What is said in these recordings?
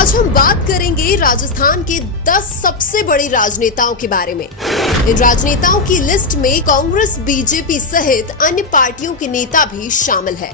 आज हम बात करेंगे राजस्थान के 10 सबसे बड़े राजनेताओं के बारे में। इन राजनेताओं की लिस्ट में कांग्रेस, बीजेपी सहित अन्य पार्टियों के नेता भी शामिल है।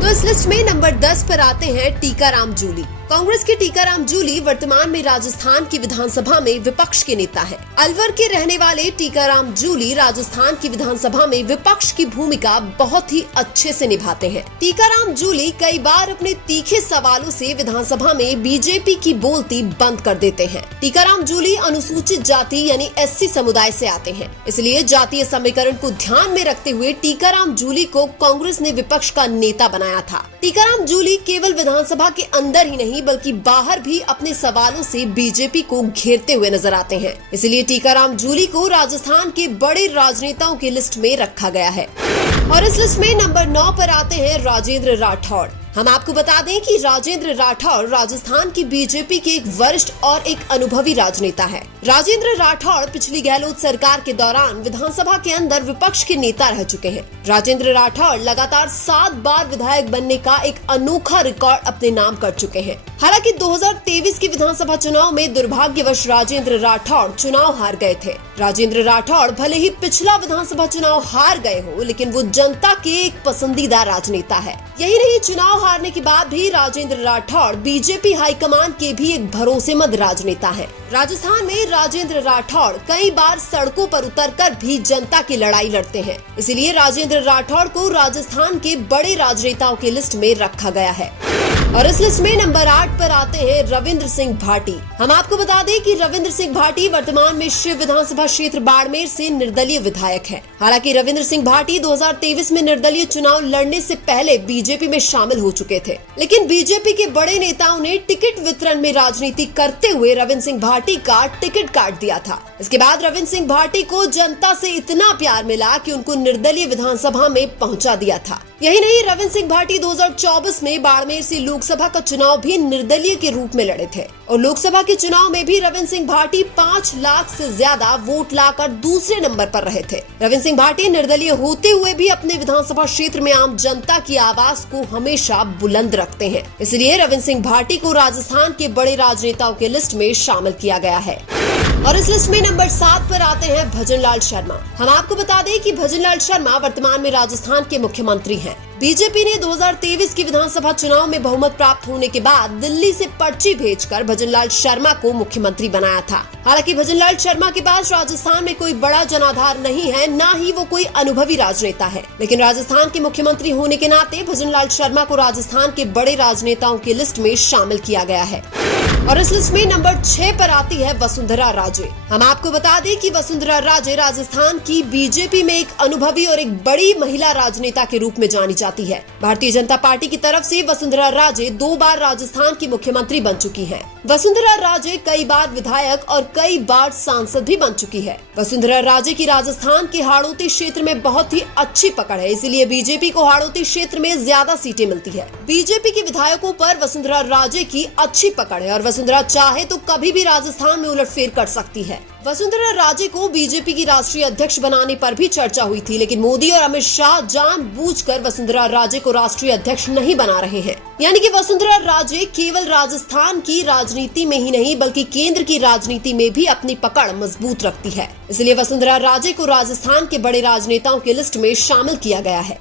तो इस लिस्ट में नंबर 10 पर आते हैं टीकाराम जूली। कांग्रेस के टीकाराम जूली वर्तमान में राजस्थान की विधानसभा में विपक्ष के नेता हैं। अलवर के रहने वाले टीकाराम जूली राजस्थान की विधानसभा में विपक्ष की भूमिका बहुत ही अच्छे से निभाते हैं। टीकाराम जूली कई बार अपने तीखे सवालों से विधानसभा में बीजेपी की बोलती बंद कर देते हैं। टीकाराम जूली अनुसूचित जाति यानी एससी समुदाय से आते हैं, इसलिए जातीय समीकरण को ध्यान में रखते हुए टीकाराम जूली को कांग्रेस ने विपक्ष का नेता बनाया था। टीकाराम जूली केवल विधानसभा के अंदर ही नहीं बल्कि बाहर भी अपने सवालों से बीजेपी को घेरते हुए नजर आते हैं। इसलिए टीकाराम जूली को राजस्थान के बड़े राजनेताओं की लिस्ट में रखा गया है। और इस लिस्ट में नंबर 9 पर आते हैं राजेंद्र राठौड़। हम आपको बता दें कि राजेंद्र राठौड़ राजस्थान की बीजेपी के एक वरिष्ठ और एक अनुभवी राजनेता है। राजेंद्र राठौड़ पिछली गहलोत सरकार के दौरान विधानसभा के अंदर विपक्ष के नेता रह चुके हैं। राजेंद्र राठौड़ लगातार 7 बार विधायक बनने का एक अनोखा रिकॉर्ड अपने नाम कर चुके हैं। हालांकि 2023 के विधानसभा चुनाव में दुर्भाग्यवश राजेंद्र राठौड़ चुनाव हार गए थे। राजेंद्र राठौड़ भले ही पिछला विधानसभा चुनाव हार गए हो, लेकिन वो जनता के एक पसंदीदा राजनेता है। यही नहीं, चुनाव हारने के बाद भी राजेंद्र राठौड़ बीजेपी हाईकमान के भी एक भरोसेमंद राजनेता है। राजस्थान में राजेंद्र राठौड़ कई बार सड़कों पर उतरकर भी जनता की लड़ाई लड़ते हैं। इसलिए राजेंद्र राठौड़ को राजस्थान के बड़े राजनेताओं की लिस्ट में रखा गया है। और इस लिस्ट में नंबर 8 पर आते हैं रविंद्र सिंह भाटी। हम आपको बता दें कि रविंद्र सिंह भाटी वर्तमान में शिव विधानसभा क्षेत्र बाड़मेर से निर्दलीय विधायक हैं। हालांकि रविंद्र सिंह भाटी 2023 में निर्दलीय चुनाव लड़ने से पहले बीजेपी में शामिल हो चुके थे, लेकिन बीजेपी के बड़े नेताओं ने टिकट वितरण में राजनीति करते हुए रविंद्र सिंह भाटी का टिकट काट दिया था। इसके बाद रविंद्र सिंह भाटी को जनता से इतना प्यार मिला कि उनको निर्दलीय विधानसभा में पहुंचा दिया था। यही नहीं, रविंद्र सिंह भाटी 2024 में बाड़मेर से लोकसभा का चुनाव भी निर्दलीय के रूप में लड़े थे और लोकसभा के चुनाव में भी रविंद्र सिंह भाटी 5 लाख से ज्यादा वोट लाकर दूसरे नंबर पर रहे थे। रविंद्र सिंह भाटी निर्दलीय होते हुए भी अपने विधानसभा क्षेत्र में आम जनता की आवाज को हमेशा बुलंद रखते हैं। इसलिए रविंद्र सिंह भाटी को राजस्थान के बड़े राजनेताओं के लिस्ट में शामिल किया गया है। और इस लिस्ट में नंबर 7 पर आते हैं भजनलाल शर्मा। हम आपको बता दें कि भजनलाल शर्मा वर्तमान में राजस्थान के मुख्यमंत्री हैं। बीजेपी ने 2023 की विधानसभा चुनाव में बहुमत प्राप्त होने के बाद दिल्ली से पर्ची भेजकर भजनलाल शर्मा को मुख्यमंत्री बनाया था। हालांकि भजनलाल शर्मा के पास राजस्थान में कोई बड़ा जनाधार नहीं है, न ही वो कोई अनुभवी राजनेता है, लेकिन राजस्थान के मुख्यमंत्री होने के नाते भजनलाल शर्मा को राजस्थान के बड़े राजनेताओं की लिस्ट में शामिल किया गया है। और इस लिस्ट में नंबर 6 पर आती है वसुंधरा राजे। हम आपको बता दें कि वसुंधरा राजे राजस्थान की बीजेपी में एक अनुभवी और एक बड़ी महिला राजनेता के रूप में जानी जाती है। भारतीय जनता पार्टी की तरफ से वसुंधरा राजे 2 बार राजस्थान की मुख्यमंत्री बन चुकी हैं। वसुंधरा राजे कई बार विधायक और कई बार सांसद भी बन चुकी है। वसुंधरा राजे की राजस्थान के हाड़ौती क्षेत्र में बहुत ही अच्छी पकड़ है, इसलिए बीजेपी को हाड़ौती क्षेत्र में ज्यादा सीटें मिलती है। बीजेपी के विधायकों पर वसुंधरा राजे की अच्छी पकड़ है और वसुंधरा चाहे तो कभी भी राजस्थान में उलटफेर कर सकती है। वसुंधरा राजे को बीजेपी की राष्ट्रीय अध्यक्ष बनाने पर भी चर्चा हुई थी, लेकिन मोदी और अमित शाह जानबूझकर वसुंधरा राजे को राष्ट्रीय अध्यक्ष नहीं बना रहे हैं। यानी कि वसुंधरा राजे केवल राजस्थान की राजनीति में ही नहीं बल्कि केंद्र की राजनीति में भी अपनी पकड़ मजबूत रखती है। इसलिए वसुंधरा राजे को राजस्थान के बड़े राजनेताओं की लिस्ट में शामिल किया गया है।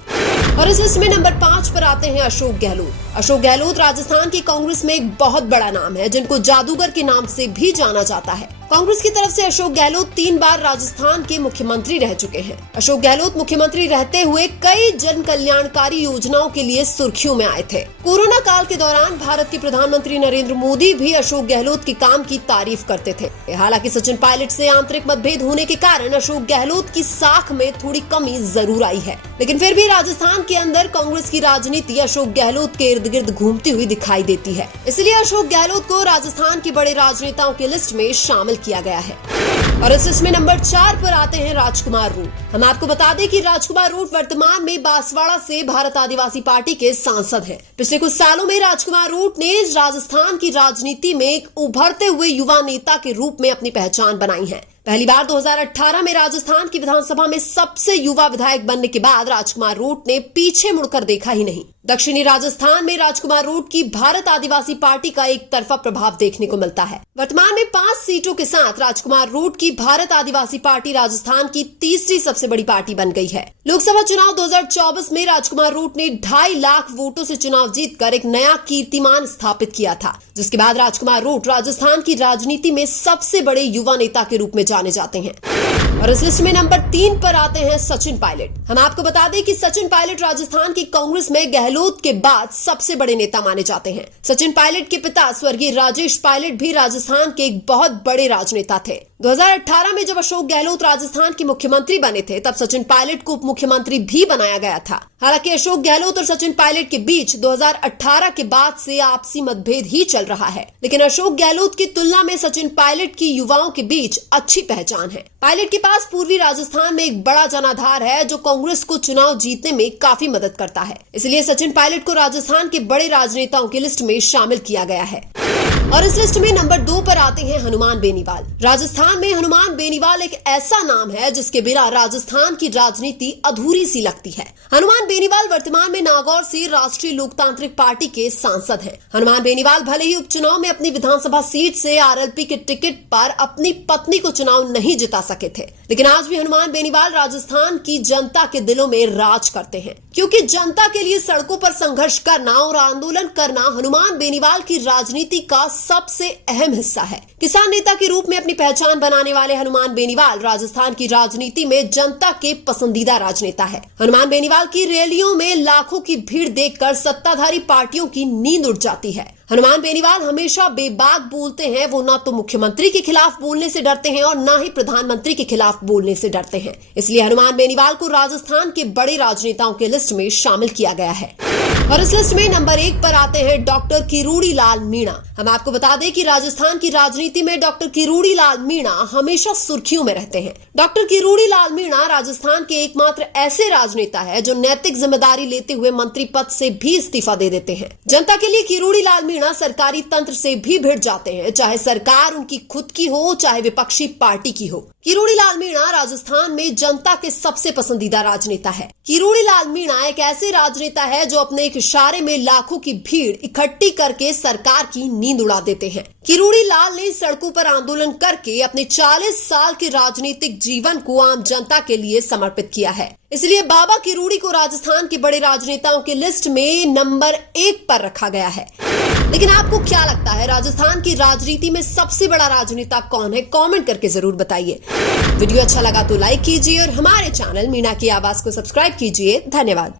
और इस लिस्ट में नंबर 5 पर आते हैं अशोक गहलोत। अशोक गहलोत राजस्थान की कांग्रेस में एक बहुत बड़ा नाम है, जिनको जादूगर के नाम से भी जाना जाता है। कांग्रेस की तरफ से अशोक गहलोत 3 बार राजस्थान के मुख्यमंत्री रह चुके हैं। अशोक गहलोत मुख्यमंत्री रहते हुए कई जन कल्याणकारी योजनाओं के लिए सुर्खियों में आए थे। कोरोना काल के दौरान भारत के प्रधानमंत्री नरेंद्र मोदी भी अशोक गहलोत के काम की तारीफ करते थे। हालांकि सचिन पायलट से आंतरिक मतभेद होने के कारण अशोक गहलोत की साख में थोड़ी कमी जरूर आई है, लेकिन फिर भी राजस्थान के अंदर कांग्रेस की राजनीति अशोक गहलोत के इर्द गिर्द घूमती हुई दिखाई देती है। इसलिए अशोक गहलोत को राजस्थान के बड़े राजनेताओं की लिस्ट में शामिल किया गया है। और इस लिस्ट में नंबर 4 पर आते हैं राजकुमार रूट। हम आपको बता दें कि राजकुमार रूट वर्तमान में बांसवाड़ा से भारत आदिवासी पार्टी के सांसद हैं। पिछले कुछ सालों में राजकुमार रूट ने राजस्थान की राजनीति में एक उभरते हुए युवा नेता के रूप में अपनी पहचान बनाई है। पहली बार 2018 में राजस्थान की विधानसभा में सबसे युवा विधायक बनने के बाद राजकुमार रोट ने पीछे मुड़कर देखा ही नहीं। दक्षिणी राजस्थान में राजकुमार रोट की भारत आदिवासी पार्टी का एक तरफा प्रभाव देखने को मिलता है। वर्तमान में 5 सीटों के साथ राजकुमार रोट की भारत आदिवासी पार्टी राजस्थान की तीसरी सबसे बड़ी पार्टी बन गई है। लोकसभा चुनाव 2024 में राजकुमार रोट ने 2.5 लाख वोटों से चुनाव जीतकर एक नया कीर्तिमान स्थापित किया था, जिसके बाद राजकुमार रोट राजस्थान की राजनीति में सबसे बड़े युवा नेता के रूप में जाने जाते हैं। और इस लिस्ट में नंबर 3 पर आते हैं सचिन पायलट। हम आपको बता दें कि सचिन पायलट राजस्थान की कांग्रेस में गहलोत के बाद सबसे बड़े नेता माने जाते हैं। सचिन पायलट के पिता स्वर्गीय राजेश पायलट भी राजस्थान के एक बहुत बड़े राजनेता थे। 2018 में जब अशोक गहलोत राजस्थान के मुख्यमंत्री बने थे, तब सचिन पायलट को उप मुख्यमंत्री भी बनाया गया था। हालांकि अशोक गहलोत और सचिन पायलट के बीच 2018 के बाद से आपसी मतभेद ही चल रहा है, लेकिन अशोक गहलोत की तुलना में सचिन पायलट की युवाओं के बीच अच्छी पहचान है। पायलट के पास पूर्वी राजस्थान में एक बड़ा जनाधार है, जो कांग्रेस को चुनाव जीतने में काफी मदद करता है। इसलिए सचिन पायलट को राजस्थान के बड़े राजनेताओं की लिस्ट में शामिल किया गया है। और इस लिस्ट में नंबर 2 पर आते हैं हनुमान बेनीवाल। राजस्थान में हनुमान बेनीवाल एक ऐसा नाम है जिसके बिना राजस्थान की राजनीति अधूरी सी लगती है। हनुमान बेनीवाल वर्तमान में नागौर से राष्ट्रीय लोकतांत्रिक पार्टी के सांसद हैं। हनुमान बेनीवाल भले ही उपचुनाव में अपनी विधानसभा सीट से आरएलपी के टिकट पर अपनी पत्नी को चुनाव नहीं जिता सके थे, लेकिन आज भी हनुमान बेनीवाल राजस्थान की जनता के दिलों में राज करते हैं, क्योंकि जनता के लिए सड़कों पर संघर्ष करना और आंदोलन करना हनुमान बेनीवाल की राजनीति का सबसे अहम हिस्सा है। किसान नेता के रूप में अपनी पहचान बनाने वाले हनुमान बेनीवाल राजस्थान की राजनीति में जनता के पसंदीदा राजनेता है। हनुमान बेनीवाल की रैलियों में लाखों की भीड़ देखकर सत्ताधारी पार्टियों की नींद उड़ जाती है। हनुमान बेनीवाल हमेशा बेबाक बोलते हैं। वो ना तो मुख्यमंत्री के खिलाफ बोलने से डरते हैं और ना ही प्रधानमंत्री के खिलाफ बोलने से डरते हैं। इसलिए हनुमान बेनीवाल को राजस्थान के बड़े राजनेताओं के लिस्ट में शामिल किया गया है। और इस लिस्ट में नंबर 1 पर आते हैं डॉक्टर किरोड़ी लाल मीणा। हम आपको बता दें कि राजस्थान की राजनीति में डॉक्टर किरोड़ी लाल मीणा हमेशा सुर्खियों में रहते हैं। डॉक्टर किरोड़ी लाल मीणा राजस्थान के एकमात्र ऐसे राजनेता है जो नैतिक जिम्मेदारी लेते हुए मंत्री पद से भी इस्तीफा दे देते हैं। जनता के लिए किरोड़ी लाल मीणा सरकारी तंत्र से भी भिड़ जाते हैं, चाहे सरकार उनकी खुद की हो चाहे विपक्षी पार्टी की हो। किरोड़ी लाल मीणा राजस्थान में जनता के सबसे पसंदीदा राजनेता है। किरोड़ी लाल मीणा एक ऐसे राजनेता है जो अपने एक इशारे में लाखों की भीड़ इकट्ठी करके सरकार की नींद उड़ा देते हैं। किरोड़ी लाल ने सड़कों पर आंदोलन करके अपने 40 साल के राजनीतिक जीवन को आम जनता के लिए समर्पित किया है। इसलिए बाबा किरोड़ी को राजस्थान के बड़े राजनेताओं की लिस्ट में नंबर 1 पर रखा गया है। लेकिन आपको क्या लगता है, राजस्थान की राजनीति में सबसे बड़ा राजनेता कौन है? कमेंट करके जरूर बताइए। वीडियो अच्छा लगा तो लाइक कीजिए और हमारे चैनल मीणा की आवाज को सब्सक्राइब कीजिए। धन्यवाद।